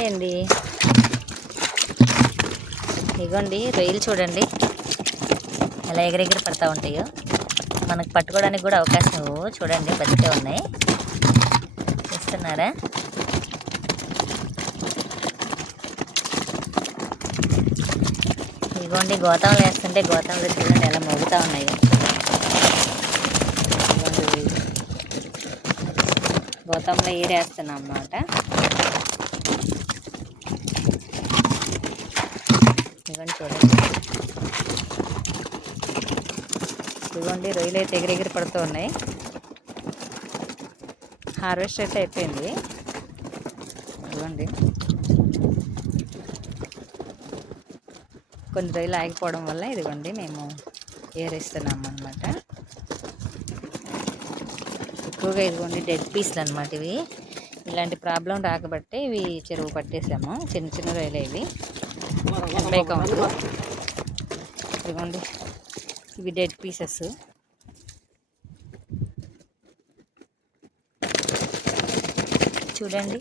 Hi అండి. ఇగోండి రొయ్యలు చూడండి ఎలా ఎగిరెగిరి పడతా ఉంటాయో. మనకు పట్టుకోవడానికి కూడా అవకాశం చూడండి, బతికే ఉన్నాయి. చూస్తున్నారా? ఇగోండి గోతంలో వేస్తుంటే గోతంలో చూడండి ఎలా మోగుతూ ఉన్నాయో. ఇగోండి గోతంలో ఏరేస్తున్నాం అన్నమాట. ఇదిగోండి చూడండి, ఇదిగోండి రొయ్యలు అయితే ఎగిరెగిరి పడుతూ ఉన్నాయి. హార్వెస్ట్ అయితే అయిపోయింది. ఇదిగోండి కొన్ని రొయ్యలు ఆగిపోవడం వల్ల ఇదిగోండి మేము ఏరేస్తున్నాం అన్నమాట. ఎక్కువగా ఇదిగోండి డెడ్ పీస్లు అనమాట ఇవి. ఇలాంటి ప్రాబ్లం రాకబట్టే ఇవి చెరువు పట్టేసాము. చిన్న చిన్న రొయ్యలు ఇవి 80 కౌంట్. ఇదిగోండి ఇవి డెడ్ పీసెస్. చూడండి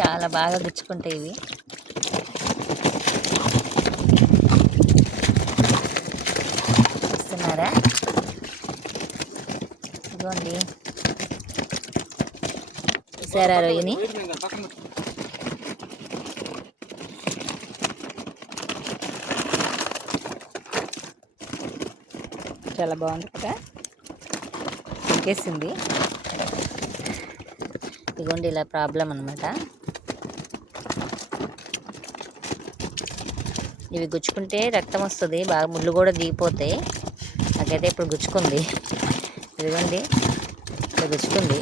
చాలా బాగా గుచ్చుకుంటాయి ఇవి. చూస్తున్నారా? ఇదిగోండి చూసారా రొయ్యని? చాలా బాగుంది కదా, ఇంకేసింది. ఇదిగోండి ఇలా ప్రాబ్లం అనమాట. ఇవి గుచ్చుకుంటే రక్తం వస్తుంది, బాగా ముళ్ళు కూడా దిగిపోతాయి. నాకైతే ఇప్పుడు గుచ్చుకుంది. ఇదిగోండి ఇలా గుచ్చుకుంది.